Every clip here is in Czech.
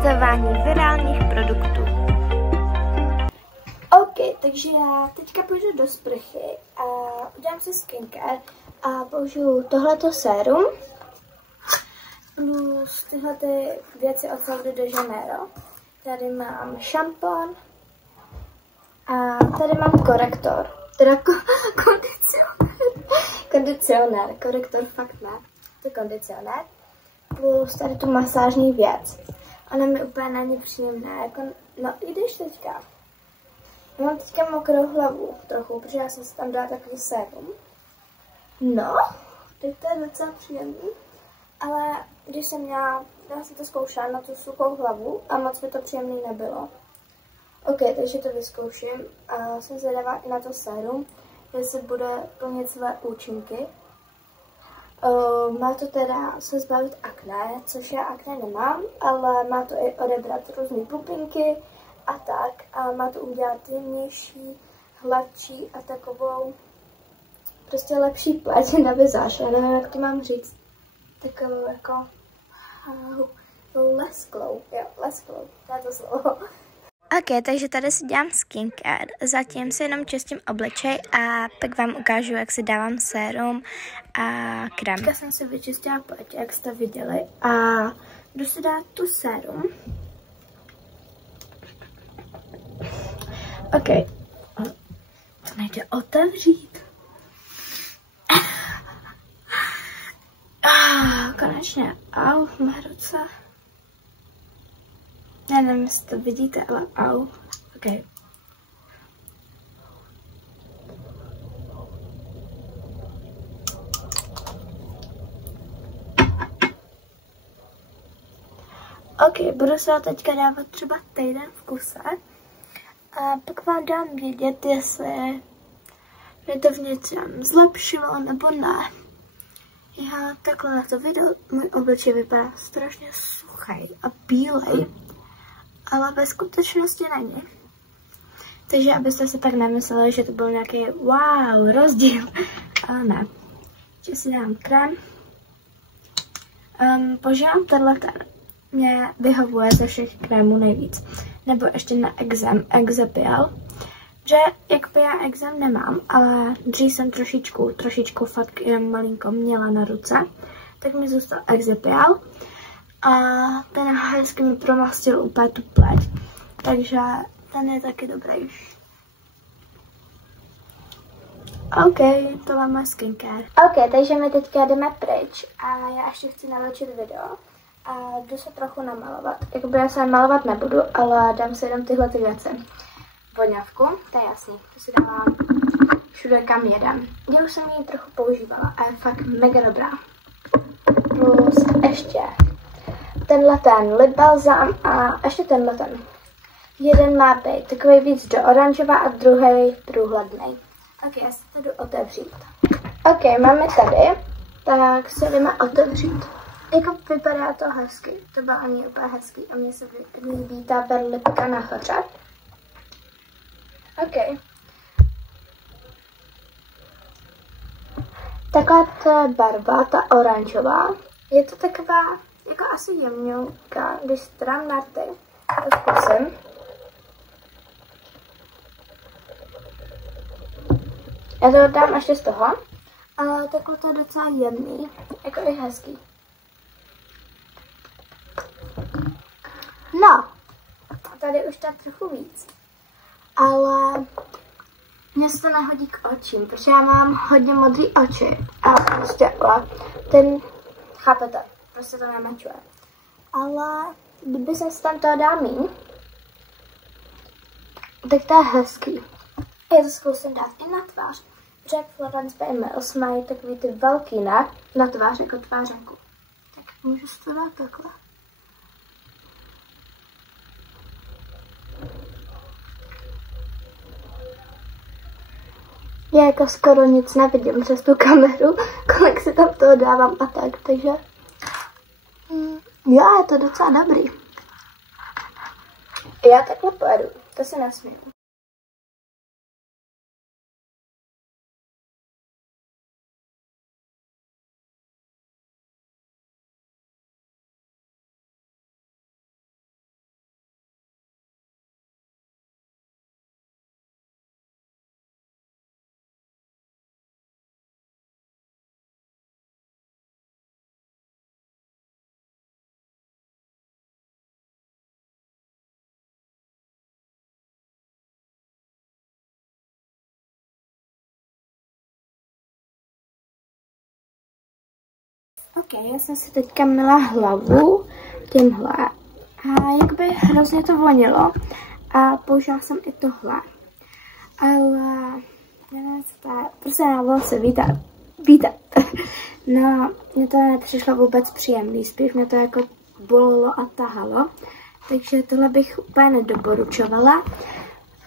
testování virálních produktů. OK, takže já teďka půjdu do sprchy a udělám si skincare a použiju tohleto sérum plus tyhle ty věci od Salvador de Janeiro. Tady mám šampon a tady mám korektor, teda kondicionér, korektor fakt ne, to je kondicionér, plus tady tu masážní věc. Ona mi úplně není příjemná, jako, no i když teďka. Já mám teďka mokrou hlavu trochu, protože já jsem si tam dala takový sérum. No, teď to je docela příjemný, ale když jsem já jsem to zkoušela na tu suchou hlavu a moc mi to příjemný nebylo. OK, takže to vyzkouším a jsem zvědavá i na to sérum, jestli bude plnit své účinky. Má to teda se zbavit akné, což já akné nemám, ale má to i odebrat různé pupinky a tak. A má to udělat jemnější, hladší a takovou prostě lepší pleť na vizáž. Já nevím, jak to mám říct. Takovou jako lesklou. Jo, lesklou, to je to slovo. OK, takže tady si dělám skincare, zatím si jenom čistím obličej a pak vám ukážu, jak si dávám sérum a krém. Teďka jsem si vyčistila pleť, jak jste viděli, a jdu si dát tu sérum. OK, to nejde otevřít. Konečně, au, mé ruce. Já nevím, jestli to vidíte, ale au. OK. OK, budu se ho teďka dávat třeba týden v kuse. A pak vám dám vědět, jestli mi to v něčem zlepšilo nebo ne. Já takhle na to video, můj obličej vypadá strašně suchý a bílej. Ale ve skutečnosti není. Takže abyste se tak nemysleli, že to byl nějaký wow rozdíl. Ale ne. Ještě si dám krém. Požívám tenhle ten. Mě vyhovuje ze všech krémů nejvíc. Nebo ještě na exém, Exepial. Že jak by já exém nemám, ale dřív jsem trošičku fakt jen malinko měla na ruce. Tak mi zůstal Exepial. A ten hezky mi promastil úplně tu pleť, takže ten je taky dobrý. OK, to mám můj skincare. OK, takže my teďka jdeme pryč a já ještě chci natočit video a jdu se trochu namalovat. Jakoby já se malovat nebudu, ale dám si jenom tyhle ty věci. Voňavku, to je jasný, to si dávám všude kam jedem. Já už jsem ji trochu používala a je fakt mega dobrá. Plus ještě tenhle ten lip balsam a ještě tenhle ten. Jeden má být takový víc do oranžová a druhý průhledný. Ok, já si to jdu otevřít. Ok, máme tady, tak se jdeme otevřít. Jako vypadá to hezky, to bylo ani úplně hezký a mně se líbí ta berlipka nahoře. Ok. Taková ta barva, ta oranžová, je to taková jako asi jemňouka, když strám na ty, to zkusím. Já to dám ještě z toho, ale takhle to je docela jemný, jako i hezký. No, tady už to je trochu víc, ale mně se to nehodí k očím, protože já mám hodně modré oči a prostě ten, chápete? Prostě to nemačuje. Ale kdyby jsem si tam toho dal míň, tak to je hezký. Já to zkusím dát i na tvář. Protože jak Florence by Mills mají takový ty velký na tvář, jako tvářenku. Tak můžu si to dát takhle. Já jako skoro nic nevidím přes tu kameru, kolik si tam toho dávám a tak, takže jo, je to docela dobrý. Já takhle pojedu, to se nesmím. Ok, já jsem si teďka myla hlavu tímhle a jak by hrozně to vonilo a použila jsem i tohle. Ale já nevím, co to je, prostě na vlasy, víte. No, mně to nepřišlo vůbec příjemný, spíš mě to jako bolelo a tahalo, takže tohle bych úplně nedoporučovala.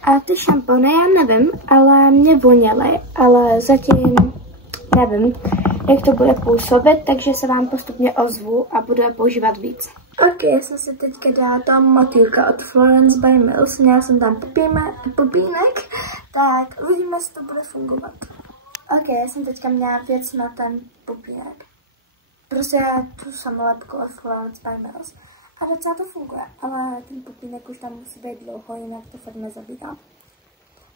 A ty šampony, já nevím, ale mě voněly, ale zatím nevím, jak to bude působit, takže se vám postupně ozvu a budu je používat víc. Ok, já jsem si teďka dala tam motýlka od Florence by Mills, měla jsem tam pupínek, tak uvidíme, jestli to bude fungovat. Ok, já jsem teďka měla věc na ten pupínek. Prostě tu samolepku od Florence by Mills. A docela to funguje, ale ten pupínek už tam musí být dlouho, jinak to fakt nezabírá.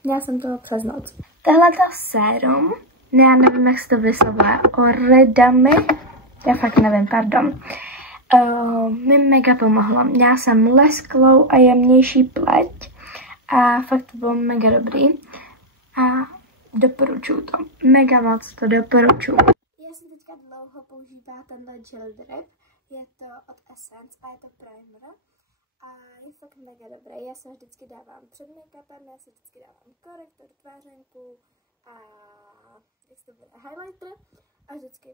Měla jsem to přes noc. Tahle ta sérum, ne, já nevím, jak se to vyslovuje, Oridami, já fakt nevím, pardon, mi mega pomohlo. Měla jsem lesklou a jemnější pleť a fakt to bylo mega dobrý a doporučuju to. Mega moc to doporučuju. Já jsem teďka dlouho používala tenhle gel drip, je to od Essence a je to primer a je fakt mega dobrý. Já se vždycky dávám před make-upem, já se vždycky dávám korektor, tvářenku a jak to bude, highlighter a vždycky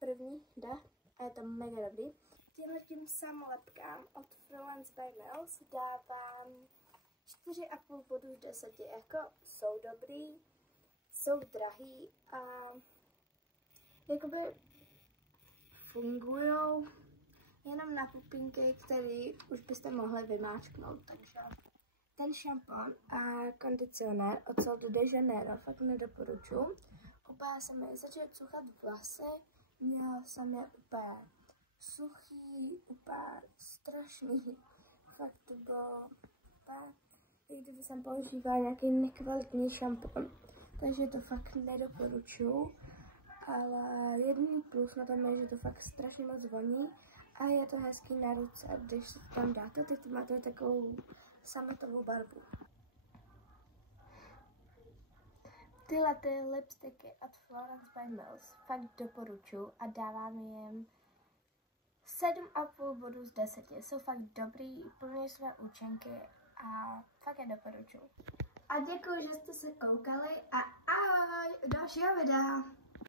první jde a je to mega dobrý. Těmhletím samolepkám od Florence by Mills dávám 4,5 bodu z 10, jako jsou dobrý, jsou drahý a jakoby fungujou jenom na pupínky, který už byste mohli vymáčknout, takže ten šampon a kondicionér od Sol de Janeiro fakt nedoporučuji. Úplně se mi začaly cuchat vlasy, měla jsem je úplně suchý, úplně strašný, fakt to bylo úplně, i kdyby jsem používala nějaký nekvalitní šampon, takže to fakt nedoporučuji. Ale jediný plus na tom je, že to fakt strašně moc voní a je to hezký na ruce, když se tam dáte, teď máte takovou sametovou barvu. Tyhle ty lipsticky od Florence by Mills fakt doporučuji a dávám jim 7,5 bodů z 10. Jsou fakt dobrý, plní své účinky a fakt je doporučuji. A děkuji, že jste se koukali a ahoj u dalšího videa.